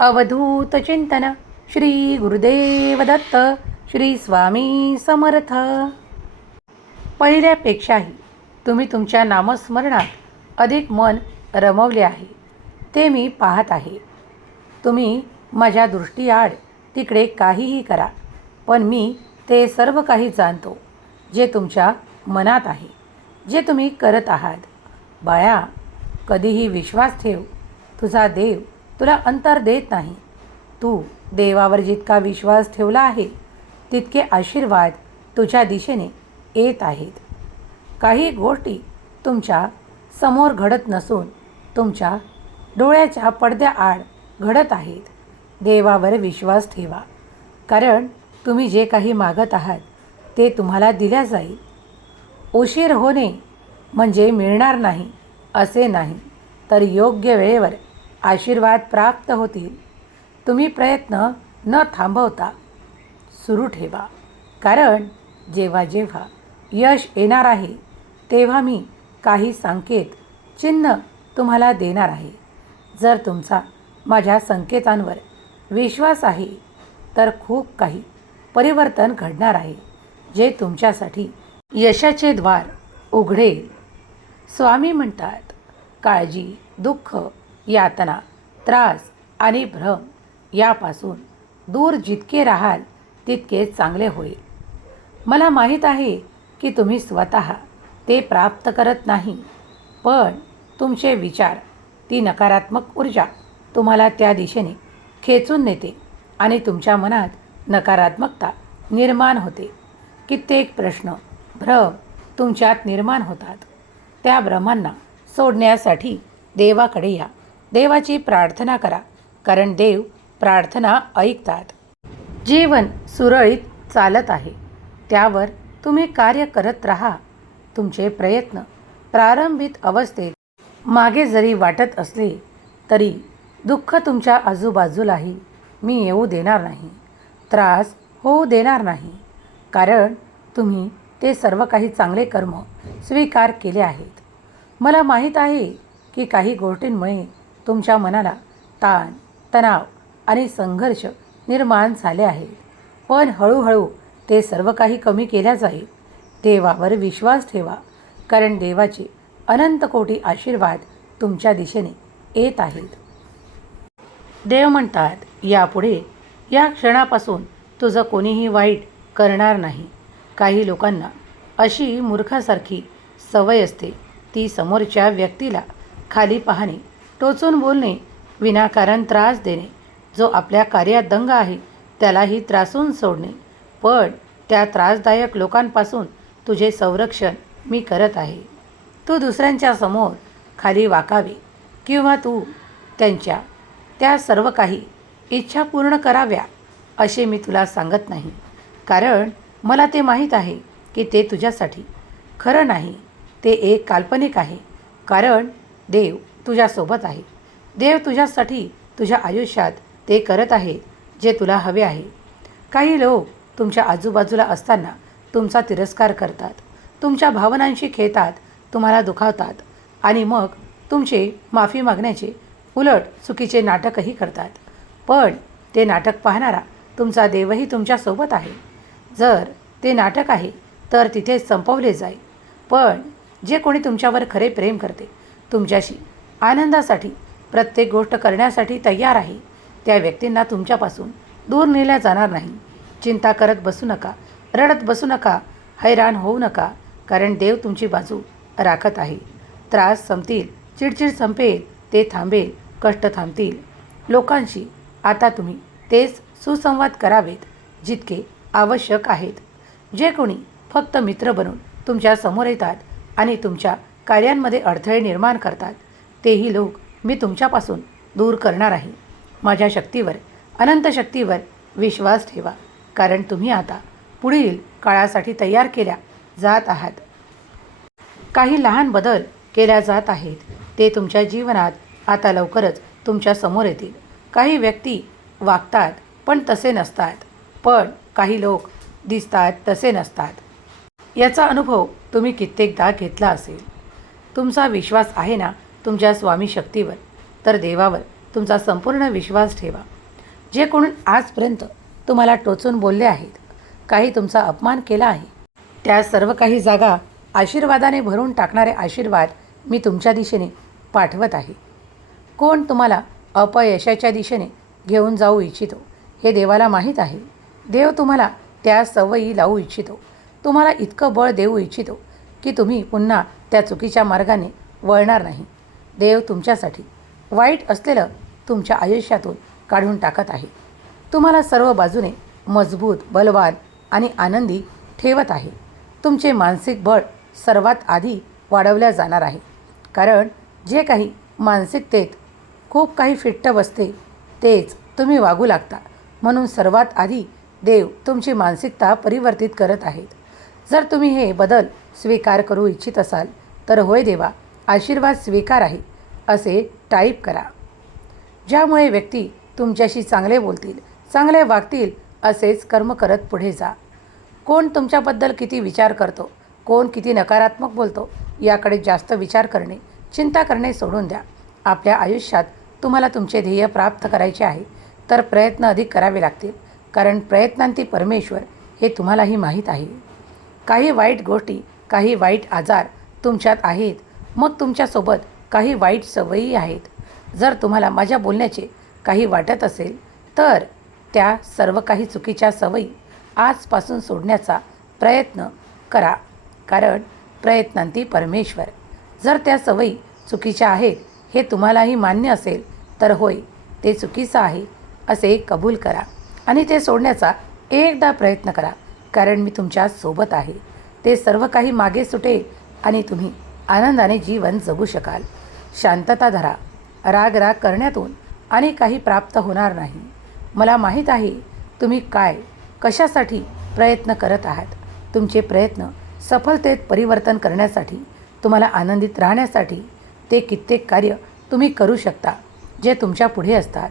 अवधूत चिंतन श्री गुरुदेव दत्त श्री स्वामी समर्थ. पहिल्यापेक्षाही तुम्ही तुमच्या नामस्मरणात अधिक मन रमवले आहे ते मी पाहत आहे. तुम्ही माझ्या दृष्टीआड तिकडे काहीही करा पण मी ते सर्व काही जाणतो जे तुमच्या मनात आहे जे तुम्ही करत आहात. बाळा कधीही विश्वास ठेव तुझा देव तुला अंतर देत नाही. तू देवावर जितका विश्वास ठेवला आहे तितके आशीर्वाद तुझ्या दिशेने येत आहेत. काही गोष्टी तुमच्यासमोर घडत नसून तुमच्या डोळ्याच्या पडद्याआड घडत आहेत. देवावर विश्वास ठेवा. कारण तुम्ही जे काही मागत आहात ते तुम्हाला दिल्या जाईल. उशीर होणे म्हणजे मिळणार नाही असे नाही. तर योग्य वेळेवर आशीर्वाद प्राप्त होतील. तुम्ही प्रयत्न न थांबवता सुरू ठेवा. कारण जेव्हा जेव्हा यश येणार आहे तेव्हा मी काही संकेत चिन्ह तुम्हाला देणार आहे. जर तुमचा माझ्या संकेतांवर विश्वास आहे तर खूप काही परिवर्तन घडणार आहे जे तुमच्यासाठी यशाचे द्वार उघडेल. स्वामी म्हणतात काळजी दुःख यातना त्रास आणि भ्रम यापासून दूर जितके राहाल तितके चांगले होईल. मला माहीत आहे की तुम्ही स्वतः ते प्राप्त करत नाही पण तुमचे विचार ती नकारात्मक ऊर्जा तुम्हाला त्या दिशेने खेचून नेते आणि तुमच्या मनात नकारात्मकता निर्माण होते. कित्येक प्रश्न भ्रम तुमच्यात निर्माण होतात. त्या भ्रमांना सोडण्यासाठी देवाकडे या. देवाची प्रार्थना करा कारण देव प्रार्थना ऐकतात. जीवन सुरळीत चालत आहे. त्यावर तुम्ही कार्य करत राहा. तुमचे प्रयत्न प्रारंभित अवस्थेत मागे जरी वाटत असले तरी दुःख तुमच्या आजूबाजूलाही मी येऊ देणार नाही. त्रास होऊ देणार नाही. कारण तुम्ही ते सर्व काही चांगले कर्म स्वीकार केले आहेत. मला माहीत आहे की काही गोष्टींमुळे तुमच्या मनाला ताण तणाव आणि संघर्ष निर्माण झाले आहेत पण हळूहळू ते सर्व काही कमी केल्या जाईल. देवावर विश्वास ठेवा कारण देवाचे अनंत कोटी आशीर्वाद तुमच्या दिशेने येत आहेत. देव म्हणतात यापुढे या क्षणापासून तुझं कोणीही वाईट करणार नाही. काही लोकांना अशी मूर्खासारखी सवय असते ती समोरच्या व्यक्तीला खाली पाहणे टोचून बोलणे विनाकारण त्रास देणे. जो आपल्या कार्यात दंग आहे त्यालाही त्रासून सोडणे. पण त्या त्रासदायक लोकांपासून तुझे संरक्षण मी करत आहे. तू दुसऱ्यांच्या समोर खाली वाकावे किंवा तू त्यांच्या त्या सर्व काही इच्छा पूर्ण कराव्या असे मी तुला सांगत नाही. कारण मला ते माहीत आहे की ते तुझ्यासाठी खरं नाही. ते एक काल्पनिक आहे. कारण देव तुझ्यासोबत आहे. देव तुझ्यासाठी तुझ्या आयुष्यात ते करत आहे जे तुला हवे आहे. काही लोक तुमच्या आजूबाजूला असताना तुमचा तिरस्कार करतात. तुमच्या भावनांशी खेळतात तुम्हाला दुखावतात आणि मग तुमचे माफी मागण्याचे उलट चुकीचे नाटकही करतात. पण ते नाटक पाहणारा तुमचा देवही तुमच्यासोबत आहे. जर ते नाटक आहे तर तिथे संपवले जाईल. पण जे कोणी तुमच्यावर खरे प्रेम करते तुमच्याशी आनंदासाठी प्रत्येक गोष्ट करण्यासाठी तयार आहे. त्या व्यक्तींना तुमच्यापासून दूर नेल्या जाणार नाही. चिंता करत बसू नका रडत बसू नका हैराण होऊ नका कारण देव तुमची बाजू राखत आहे. त्रास संपतील चिडचिड संपेल ते थांबेल कष्ट थांबतील. लोकांशी आता तुम्ही तेच सुसंवाद करावेत जितके आवश्यक आहेत. जे कोणी फक्त मित्र बनून तुमच्यासमोर येतात आणि तुमच्या कार्यांमध्ये अडथळे निर्माण करतात तेही लोक मी तुमच्यापासून दूर करणार आहे. माझ्या शक्तीवर अनंत शक्तीवर विश्वास ठेवा. कारण तुम्ही आता पुढील काळासाठी तयार केल्या जात आहात. काही लहान बदल केल्या जात आहेत. ते तुमच्या जीवनात आता लवकरच तुमच्यासमोर येतील. काही व्यक्ती वागतात पण तसे नसतात. पण काही लोक दिसतात तसे नसतात. याचा अनुभव तुम्ही कित्येकदा घेतला असेल. तुमचा विश्वास आहे ना? तुमच्या स्वामी शक्तीवर तर देवावर तुमचा संपूर्ण विश्वास ठेवा. जे कोण आजपर्यंत तुम्हाला टोचून बोलले आहेत काही तुमचा अपमान केला आहे त्या सर्व काही जागा आशीर्वादाने भरून टाकणारे आशीर्वाद मी तुमच्या दिशेने पाठवत आहे. कोण तुम्हाला अपयशाच्या दिशेने घेऊन जाऊ इच्छितो हे देवाला माहीत आहे. देव तुम्हाला त्या सवयी लावू इच्छितो. तुम्हाला इतकं बळ देऊ इच्छितो की तुम्ही पुन्हा त्या चुकीच्या मार्गाने वळणार नाही. देव तुमच्यासाठी वाईट असलेलं तुमच्या आयुष्यातून काढून टाकत आहे. तुम्हाला सर्व बाजूने मजबूत बलवान आणि आनंदी ठेवत आहे. तुमचे मानसिक बळ सर्वात आधी वाढवल्या जाणार आहे. कारण जे काही मानसिकतेत खूप काही फिट्ट बसते तेच तुम्ही वागू लागता. म्हणून सर्वात आधी देव तुमची मानसिकता परिवर्तित करत आहेत. जर तुम्ही हे बदल स्वीकार करू इच्छित असाल तर होय देवा आशीर्वाद स्वीकार आहे असे टाईप करा. ज्यामुळे व्यक्ती तुमच्याशी चांगले बोलतील चांगले वागतील असेच कर्म करत पुढे जा. कोण तुमच्याबद्दल किती विचार करतो कोण किती नकारात्मक बोलतो याकडे जास्त विचार करणे चिंता करणे सोडून द्या. आपल्या आयुष्यात तुम्हाला तुमचे ध्येय प्राप्त करायचे आहे तर प्रयत्न अधिक करावे लागतील कारण प्रयत्नांती परमेश्वर हे तुम्हालाही माहीत आहे. काही वाईट गोष्टी काही वाईट आजार तुमच्यात आहेत मग तुमच्यासोबत काही वाईट सवयी आहेत. जर तुम्हाला माझ्या बोलण्याचे काही वाटत असेल तर त्या सर्व काही चुकीच्या सवयी आजपासून सोडण्याचा प्रयत्न करा. कारण प्रयत्नांती परमेश्वर. जर त्या सवयी चुकीच्या आहेत हे तुम्हालाही मान्य असेल तर होय ते चुकीचं आहे असे कबूल करा. आणि ते सोडण्याचा एकदा प्रयत्न करा कारण मी तुमच्यासोबत आहे. ते सर्व काही मागे सुटेल आणि तुम्ही आनंदाने जीवन जगू शकाल. शांतता धरा. राग राग करण्यातून आणि काही प्राप्त होणार नाही. मला माहीत आहे तुम्ही काय कशासाठी प्रयत्न करत आहात. तुमचे प्रयत्न सफलतेत परिवर्तन करण्यासाठी तुम्हाला आनंदित राहण्यासाठी ते कित्येक कार्य तुम्ही करू शकता जे तुमच्यापुढे असतात.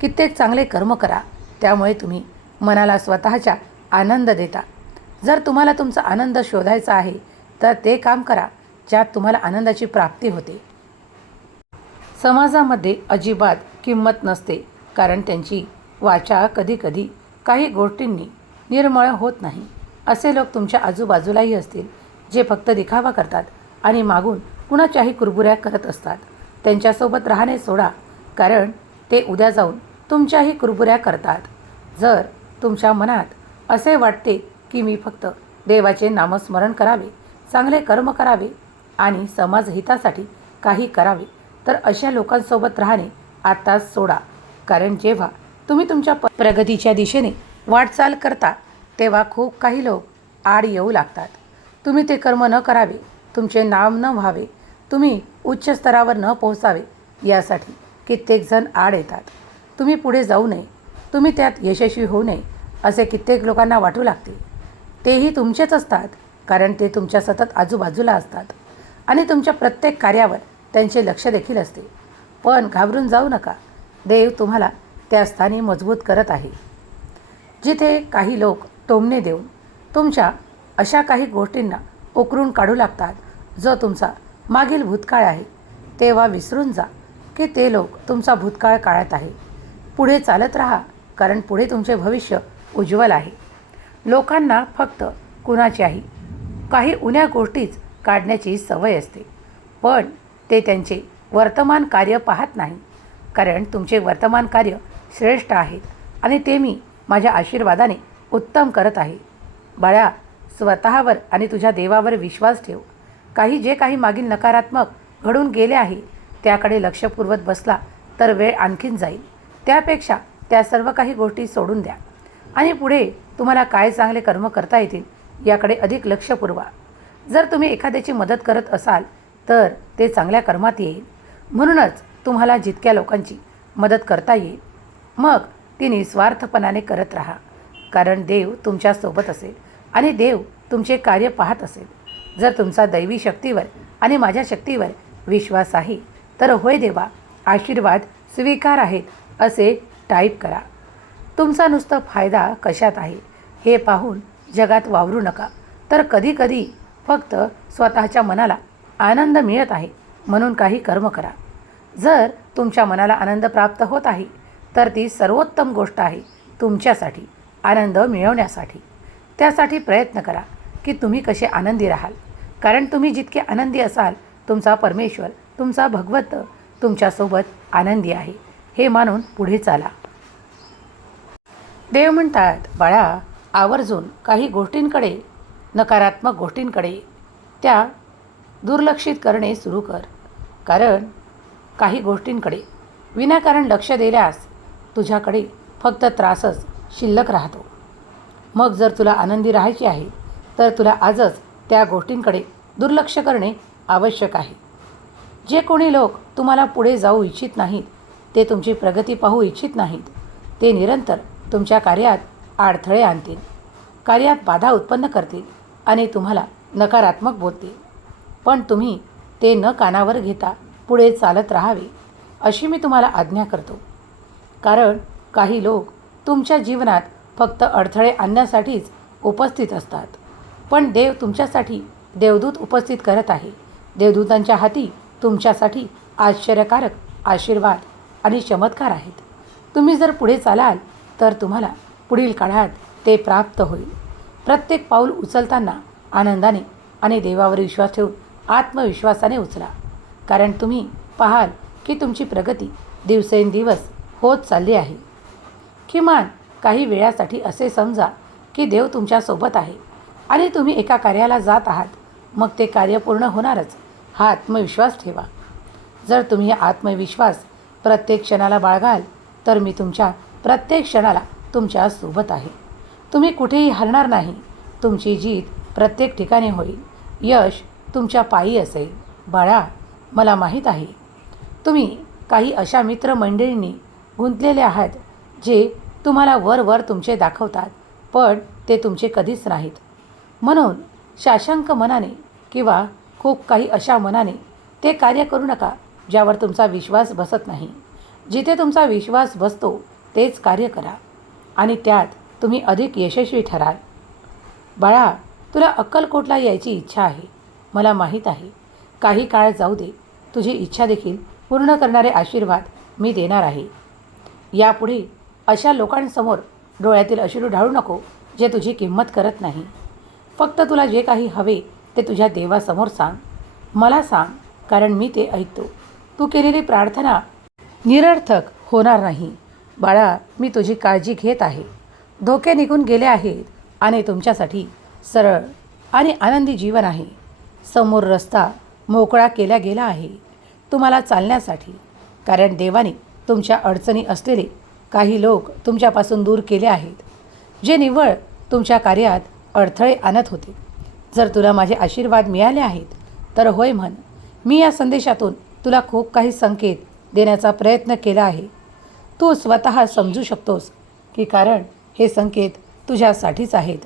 कित्येक चांगले कर्म करा त्यामुळे तुम्ही मनाला स्वतःच्या आनंद देता. जर तुम्हाला तुमचा आनंद शोधायचा आहे तर ते काम करा. ज्यात तुम्हाला आनंदाची प्राप्ती होते. समाजामध्ये अजिबात किंमत नसते कारण त्यांची वाचा कधीकधी काही गोष्टींनी निर्मळ होत नाही. असे लोक तुमच्या आजूबाजूलाही असतील जे फक्त दिखावा करतात आणि मागून कुणाच्याही कुरबुऱ्या करत असतात. त्यांच्यासोबत राहणे सोडा कारण ते उद्या जाऊन तुमच्याही कुरबुऱ्या करतात. जर तुमच्या मनात असे वाटते की मी फक्त देवाचे नामस्मरण करावे चांगले कर्म करावे आणि समाजहितासाठी काही करावे तर अशा लोकांसोबत राहणे आत्ताच सोडा. कारण जेव्हा तुम्ही तुमच्या प्रगतीच्या दिशेने वाटचाल करता तेव्हा खूप काही लोक आड येऊ लागतात. तुम्ही ते कर्म न करावे तुमचे नाम न व्हावे तुम्ही उच्च स्तरावर न पोहोचावे यासाठी कित्येकजण आड येतात. तुम्ही पुढे जाऊ नये तुम्ही त्यात यशस्वी होऊ नये असे कित्येक लोकांना वाटू लागते. तेही तुमचेच असतात कारण ते तुमच्या सतत आजूबाजूला असतात. आणि तुमच्या प्रत्येक कार्यावर त्यांचे लक्ष देखील असते. पण घाबरून जाऊ नका. देव तुम्हाला त्या स्थानी मजबूत करत आहे. जिथे काही लोक टोमणे देऊन तुमच्या अशा काही गोष्टींना उकरून काढू लागतात जो तुमचा मागील भूतकाळ आहे तेव्हा विसरून जा की ते लोक तुमचा भूतकाळ काळात आहे. पुढे चालत राहा कारण पुढे तुमचे भविष्य उज्ज्वल आहे. लोकांना फक्त कुणाच्याही काही उन्या गोष्टीच काढण्याची सवय असते. पण ते त्यांचे वर्तमान कार्य पाहत नाही. कारण तुमचे वर्तमान कार्य श्रेष्ठ आहे आणि ते मी माझ्या आशीर्वादाने उत्तम करत आहे. बाळा स्वतःवर आणि तुझ्या देवावर विश्वास ठेव. काही जे काही मागील नकारात्मक घडून गेले आहे त्याकडे लक्षपूर्वक बसला तर वेळ आणखीन जाईल. त्यापेक्षा त्या सर्व काही गोष्टी सोडून द्या. आणि पुढे तुम्हाला काय चांगले कर्म करता येतील याकडे अधिक लक्ष पुरवा. जर तुम्ही एखाद्याची मदत करत असाल तर ते चांगल्या कर्मात येईल. म्हणूनच तुम्हाला जितक्या लोकांची मदत करता येईल मग ती निस्वार्थपणाने करत राहा. कारण देव तुमच्यासोबत असेल आणि देव तुमचे कार्य पाहत असेल. जर तुमचा दैवी शक्तीवर आणि माझ्या शक्तीवर विश्वास आहे तर होय देवा आशीर्वाद स्वीकार आहेत असे टाईप करा. तुमचा नुसतं फायदा कशात आहे हे पाहून जगात वावरू नका. तर कधीकधी फक्त स्वतःच्या मनाला आनंद मिळत आहे म्हणून काही कर्म करा. जर तुमच्या मनाला आनंद प्राप्त होत आहे तर ती सर्वोत्तम गोष्ट आहे तुमच्यासाठी आनंद मिळवण्यासाठी. त्यासाठी प्रयत्न करा की तुम्ही कसे आनंदी राहाल. कारण तुम्ही जितके आनंदी असाल तुमचा परमेश्वर तुमचा भगवत तुमच्यासोबत आनंदी आहे हे मानून पुढे चाला. देव म्हणतात बाळा आवर्जून काही गोष्टींकडे नकारात्मक गोष्टींकडे त्या दुर्लक्षित करणे सुरू कर. कारण काही गोष्टींकडे विनाकारण लक्ष दिल्यास तुझ्याकडे फक्त त्रासच शिल्लक राहतो. मग जर तुला आनंदी राहायची आहे तर तुला आजच त्या गोष्टींकडे दुर्लक्ष करणे आवश्यक आहे. जे कोणी लोक तुम्हाला पुढे जाऊ इच्छित नाहीत ते तुमची प्रगती पाहू इच्छित नाहीत ते निरंतर तुमच्या कार्यात अडथळे आणतील कार्यात बाधा उत्पन्न करतील. आणि तुम्हाला नकारात्मक बोलतील. पण तुम्ही ते न कानावर घेता पुढे चालत राहावे अशी मी तुम्हाला आज्ञा करतो. कारण काही लोक तुमच्या जीवनात फक्त अडथळे आणण्यासाठीच उपस्थित असतात. पण देव तुमच्यासाठी देवदूत उपस्थित करत आहे. देवदूतांच्या हाती तुमच्यासाठी आश्चर्यकारक आशीर्वाद आणि चमत्कार आहेत. तुम्ही जर पुढे चालाल तर तुम्हाला पुढील काळात ते प्राप्त होईल. प्रत्येक पाऊल उचलताना आनंदाने आणि देवावर विश्वास ठेवून आत्मविश्वासाने उचला. कारण तुम्ही पाहाल की तुमची प्रगती दिवसेंदिवस होत चालली आहे. किमान काही वेळासाठी असे समजा की देव तुमच्यासोबत आहे आणि तुम्ही एका कार्याला जात आहात. मग ते कार्य पूर्ण होणारच. हा आत्मविश्वास ठेवा. जर तुम्ही आत्मविश्वास प्रत्येक क्षणाला बाळगाल तर मी तुमच्या प्रत्येक क्षणाला तुमच्यासोबत आहे. तुम्ही कुठेही हलणार नाही. तुमची जीत प्रत्येक ठिकाणी होईल. यश तुमच्या पायी असेल. बाळा मला माहीत आहे. तुम्ही काही अशा मित्रमंडळींनी गुंतलेले आहात जे तुम्हाला वर वर तुमचे दाखवतात पण ते तुमचे कधीच नाहीत. म्हणून शाशंक मनाने किंवा खूप काही अशा मनाने ते कार्य करू नका ज्यावर तुमचा विश्वास बसत नाही. जिथे तुमचा विश्वास बसतो तेच कार्य करा. आणि त्यात तुम्ही अधिक यशस्वी ठराल. बाळा तुला अक्कलकोटला यायची इच्छा आहे? मला माहीत आहे. काही काळ जाऊ दे. तुझी इच्छा देखील पूर्ण करणारे आशीर्वाद मी देणार आहे. यापुढे अशा लोकांसमोर डोळ्यातील अश्रू ढाळू नको जे तुझी किंमत करत नाही. फक्त तुला जे काही हवे ते तुझ्या देवासमोर सांग. मला सांग कारण मी ते ऐकतो. तू केलेली प्रार्थना निरर्थक होणार नाही. बाळा मी तुझी काळजी घेत आहे. धोके निघून गेले आहेत आणि तुमच्यासाठी सरळ आणि आनंदी जीवन आहे. समोर रस्ता मोकळा केला गेला आहे. तुम्हाला चालण्यासाठी कारण देवाने तुमच्या अडचणी असलेले काही लोक तुमच्यापासून दूर केले आहेत. जे निव्वळ तुमच्या कार्यात अडथळे आणत होते. जर तुला माझे आशीर्वाद मिळाले आहेत तर होय म्हण. मी या संदेशातून तुला खूप काही संकेत देण्याचा प्रयत्न केला आहे. तू स्वतः समजू शकतोस की कारण हे संकेत तुझ्यासाठीच आहेत.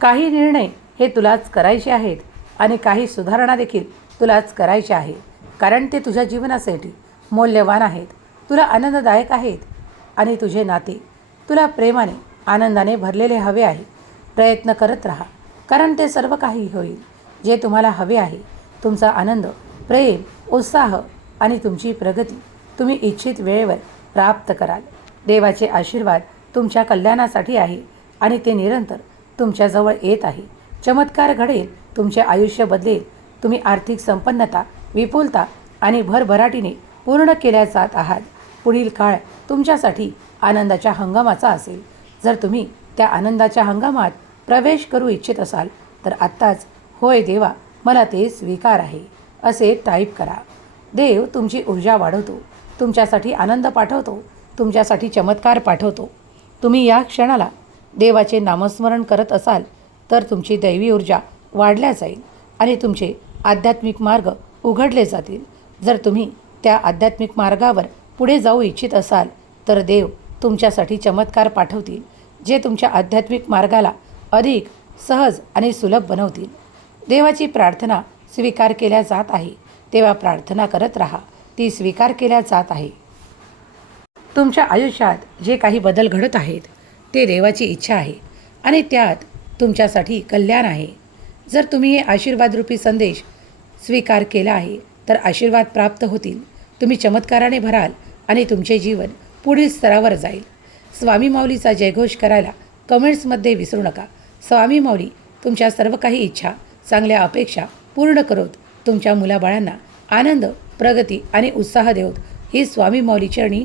काही निर्णय हे तुलाच करायचे आहेत आणि काही सुधारणा देखील तुलाच करायचे आहे. कारण ते तुझ्या जीवनासाठी मौल्यवान आहेत. तुला आनंददायक आहेत आणि तुझे नाते तुला प्रेमाने आनंदाने भरलेले हवे आहे. प्रयत्न करत राहा. कारण ते सर्व काही होईल. जे तुम्हाला हवे आहे तुमचा आनंद प्रेम उत्साह आणि तुमची प्रगती तुम्ही इच्छित वेळेवर प्राप्त कराल. देवाचे आशीर्वाद तुमच्या कल्याणासाठी आहे आणि ते निरंतर तुमच्याजवळ येत आहे. चमत्कार घडेल तुमचे आयुष्य बदलेल. तुम्ही आर्थिक संपन्नता विपुलता आणि भरभराटीने पूर्ण केल्या जात आहात. पुढील काळ तुमच्यासाठी आनंदाच्या हंगामाचा असेल. जर तुम्ही त्या आनंदाच्या हंगामात प्रवेश करू इच्छित असाल तर आत्ताच होय देवा मला ते स्वीकार आहे. असे टाईप करा. देव तुमची ऊर्जा वाढवतो तुमच्यासाठी आनंद पाठवतो तुमच्यासाठी चमत्कार पाठवतो. तुम्ही या क्षणाला देवाचे नामस्मरण करत असाल तर तुमची दैवी ऊर्जा वाढल्या जाईल आणि तुमचे आध्यात्मिक मार्ग उघडले जातील. जर तुम्ही त्या आध्यात्मिक मार्गावर पुढे जाऊ इच्छित असाल तर देव तुमच्यासाठी चमत्कार पाठवतील जे तुमच्या आध्यात्मिक मार्गाला अधिक सहज आणि सुलभ बनवतील. देवाची प्रार्थना स्वीकार केल्या जात आहे. तेव्हा प्रार्थना करत राहा. ती स्वीकार केल्या जात आहे. तुमच्या आयुष्यात जे काही बदल घडत आहेत ते देवाची इच्छा आहे आणि त्यात तुमच्यासाठी कल्याण आहे. जर तुम्ही हे आशीर्वादरूपी संदेश स्वीकार केला आहे तर आशीर्वाद प्राप्त होतील. तुम्ही चमत्काराने भराल आणि तुमचे जीवन पुढील स्तरावर जाईल. स्वामी माऊलीचा जयघोष करायला कमेंट्समध्ये विसरू नका. स्वामी माऊली तुमच्या सर्व काही इच्छा चांगल्या अपेक्षा पूर्ण करोत तुमच्या मुलाबाळांना आनंद प्रगती आणि उत्साह देवत. ही स्वामी माऊली चरणी